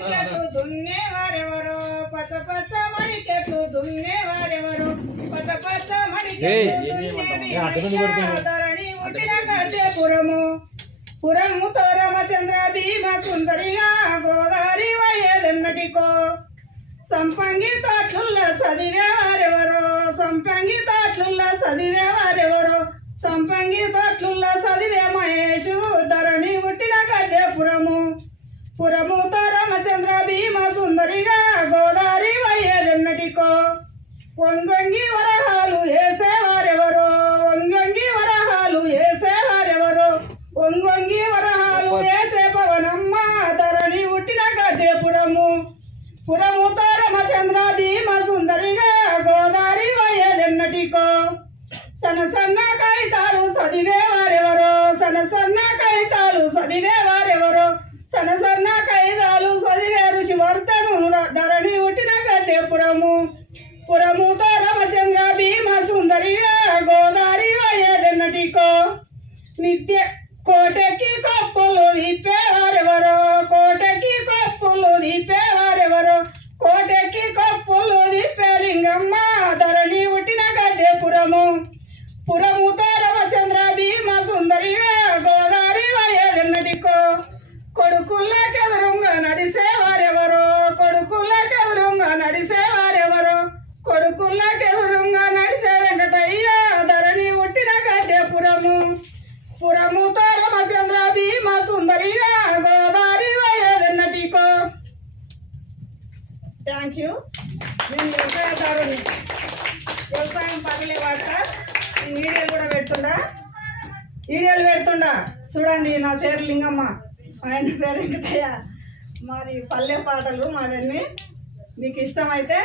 చెట్లు దున్నేవారెవరో పచ్చ పచ్చ మడికెట్లు దున్నేవారెవరో పచ్చ పచ్చ మడికెట్లు ధరణి ఉట్టిన గద్దెపురము పురముతో రామచంద్ర భీమ సుందరిగా గోదావరి వయ్యేదెన్నటికో సంపంగి తాట్లుల్ల చదివేవారెవరో సంపంగి తాట్లుల్ల చదివేవారెవరో సంపంగి తోట్లుల్ల చదివే మహేషు ధరణి ఉట్టిన గద్దెపురము పురముతో రామచంద్ర భీమ సుందరిగా గోదావరి వయ్యేదెన్నటికో వంగొంగి వరహాలు వేసేవారెవరో వంగొంగి వరహాలు వేసేవారెవరో వంగొంగి వరహాలు వేసే పవనమ్మ ధరణి ఉట్టిన గద్దెపురము పురముతో రామచంద్ర భీమ సుందరిగా గోదావరి వయ్యేదెన్నటికో సన్న సన్న కాగితాలు చదివేవారెవరో సన్న సన్న కాగితాలు చదివేవారెవరో సన్న సన్న కాగితాలు చదివే రుచి వర్తను ధరణి ఉట్టిన గద్దెపురము పురముతో రామచంద్ర భీమ సుందరిగా గోదావరి వయ్యేదెన్నటికో నిత్య కోటకి కప్పులు దిప్పేవారెవరో కోటకి కప్పులు దిప్పేవారెవరో కోటకి కప్పులు దిప్పే లింగమ్మ ధరణి ఉట్టిన గద్దెపురము పురముతో రామచంద్ర భీమ సుందరిగా గోదావరి వయ్యేదెన్నటికో కొడుకుల్లకెదురుంగా నడిసేవారెవరో కొడుకుల్లకెదురుంగా నడిసేవారెవరో కొడుకుల్లకెదురుంగా నడిసే వెంకటయ్య ధరణి ఉట్టిన గద్దెపురము పురముతో రామచంద్ర భీమ సుందరిగా గోదావరి వయ్యేదెన్నటికో. Thank you. నేను వ్యవసాయదారుని, వ్యవసాయం పగలే వాడతా. వీడియోలు కూడా పెడుతుండా చూడండి. నా పేరు లింగమ్మ, మా ఆయన పేరు వెంకటయ్య. మాది పల్లె పాటలు మావన్నీ. మీకు ఇష్టమైతే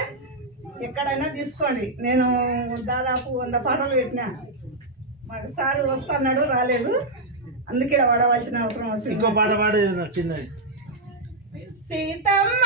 ఎక్కడైనా తీసుకోండి. నేను దాదాపు 100 పాటలు పెట్టినా. మాకు సార్ వస్తున్నాడు, రాలేదు, అందుకే పడవలసిన అవసరం వచ్చింది. ఇంకో పాట పాడే చిన్నది. సీతమ్మ